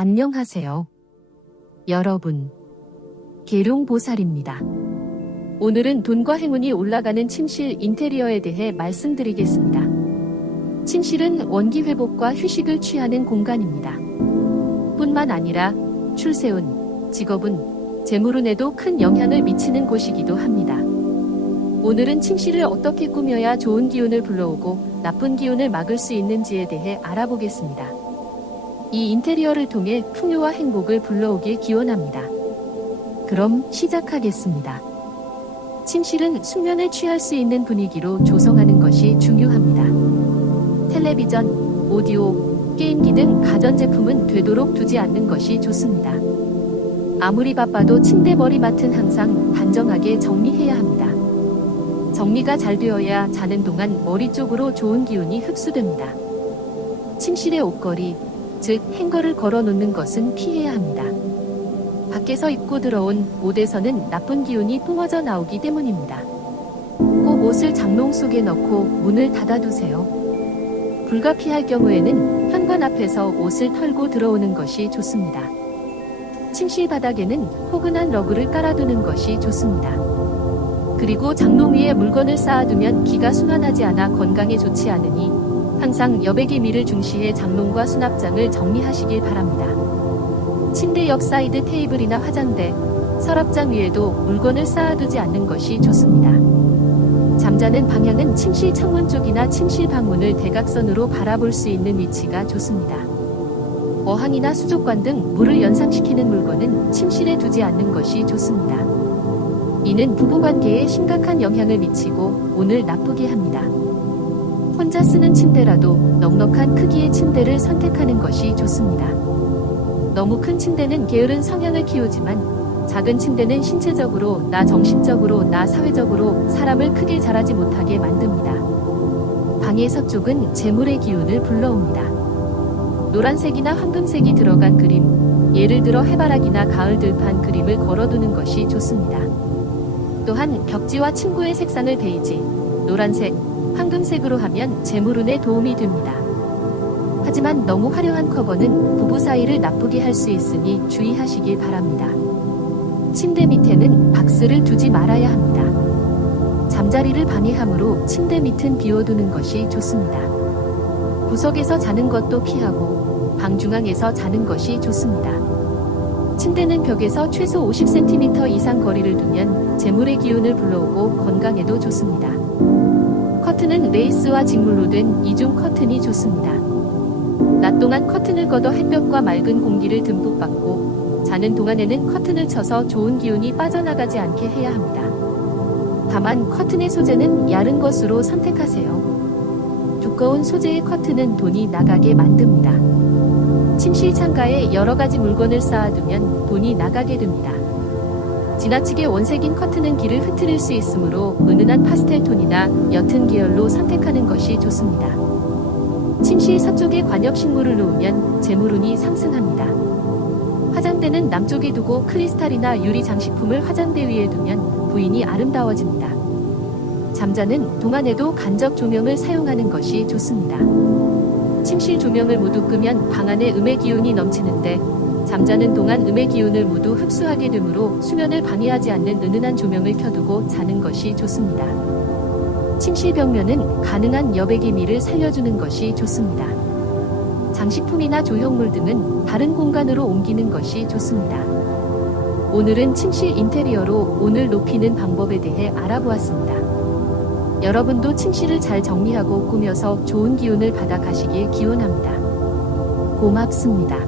안녕하세요. 여러분, 계룡보살입니다. 오늘은 돈과 행운이 올라가는 침실 인테리어에 대해 말씀드리겠습니다. 침실은 원기 회복과 휴식을 취하는 공간입니다. 뿐만 아니라 출세운, 직업운, 재물운에도 큰 영향을 미치는 곳이기도 합니다. 오늘은 침실을 어떻게 꾸며야 좋은 기운을 불러오고 나쁜 기운을 막을 수 있는지에 대해 알아보겠습니다. 이 인테리어를 통해 풍요와 행복을 불러오길 기원합니다. 그럼 시작하겠습니다. 침실은 숙면을 취할 수 있는 분위기로 조성하는 것이 중요합니다. 텔레비전, 오디오, 게임기 등 가전제품은 되도록 두지 않는 것이 좋습니다. 아무리 바빠도 침대 머리맡은 항상 단정하게 정리해야 합니다. 정리가 잘 되어야 자는 동안 머리 쪽으로 좋은 기운이 흡수됩니다. 침실의 옷걸이, 즉 행거를 걸어 놓는 것은 피해야 합니다. 밖에서 입고 들어온 옷에서는 나쁜 기운이 뿜어져 나오기 때문입니다. 꼭 옷을 장롱 속에 넣고 문을 닫아두세요. 불가피할 경우에는 현관 앞에서 옷을 털고 들어오는 것이 좋습니다. 침실 바닥에는 포근한 러그를 깔아두는 것이 좋습니다. 그리고 장롱 위에 물건을 쌓아두면 기가 순환하지 않아 건강에 좋지 않으니 항상 여백의 미를 중시해 장롱과 수납장을 정리하시길 바랍니다. 침대 옆 사이드 테이블이나 화장대, 서랍장 위에도 물건을 쌓아두지 않는 것이 좋습니다. 잠자는 방향은 침실 창문 쪽이나 침실 방문을 대각선으로 바라볼 수 있는 위치가 좋습니다. 어항이나 수족관 등 물을 연상시키는 물건은 침실에 두지 않는 것이 좋습니다. 이는 부부관계에 심각한 영향을 미치고 운을 나쁘게 합니다. 혼자 쓰는 침대라도 넉넉한 크기의 침대를 선택하는 것이 좋습니다. 너무 큰 침대는 게으른 성향을 키우지만 작은 침대는 신체적으로 나 정신적으로 나 사회적으로 사람을 크게 자라지 못하게 만듭니다. 방의 서쪽은 재물의 기운을 불러옵니다. 노란색이나 황금색이 들어간 그림, 예를 들어 해바라기나 가을 들판 그림을 걸어두는 것이 좋습니다. 또한 벽지와 침구의 색상을 베이지, 노란색, 황금색으로 하면 재물운에 도움이 됩니다. 하지만 너무 화려한 커버는 부부 사이를 나쁘게 할 수 있으니 주의하시길 바랍니다. 침대 밑에는 박스를 두지 말아야 합니다. 잠자리를 방해하므로 침대 밑은 비워두는 것이 좋습니다. 구석에서 자는 것도 피하고 방 중앙에서 자는 것이 좋습니다. 침대는 벽에서 최소 50cm 이상 거리를 두면 재물의 기운을 불러오고 건강에도 좋습니다. 커튼은 레이스와 직물로 된 이중 커튼이 좋습니다. 낮 동안 커튼을 걷어 햇볕과 맑은 공기를 듬뿍 받고 자는 동안에는 커튼을 쳐서 좋은 기운이 빠져나가지 않게 해야 합니다. 다만 커튼의 소재는 얇은 것으로 선택하세요. 두꺼운 소재의 커튼은 돈이 나가게 만듭니다. 침실 창가에 여러 가지 물건을 쌓아두면 돈이 나가게 됩니다. 지나치게 원색인 커튼은 길을 흐트릴 수 있으므로 은은한 파스텔 톤이나 옅은 계열로 선택하는 것이 좋습니다. 침실 서쪽에 관엽식물을 놓으면 재물운이 상승합니다. 화장대는 남쪽에 두고 크리스탈이나 유리 장식품을 화장대 위에 두면 부인이 아름다워집니다. 잠자는 동안에도 간접 조명을 사용하는 것이 좋습니다. 침실 조명을 모두 끄면 방 안에 음의 기운이 넘치는데 잠자는 동안 음의 기운을 모두 흡수하게 되므로 수면을 방해하지 않는 은은한 조명을 켜두고 자는 것이 좋습니다. 침실 벽면은 가능한 여백의 미를 살려주는 것이 좋습니다. 장식품이나 조형물 등은 다른 공간으로 옮기는 것이 좋습니다. 오늘은 침실 인테리어로 운을 높이는 방법에 대해 알아보았습니다. 여러분도 침실을 잘 정리하고 꾸며서 좋은 기운을 받아 가시길 기원합니다. 고맙습니다.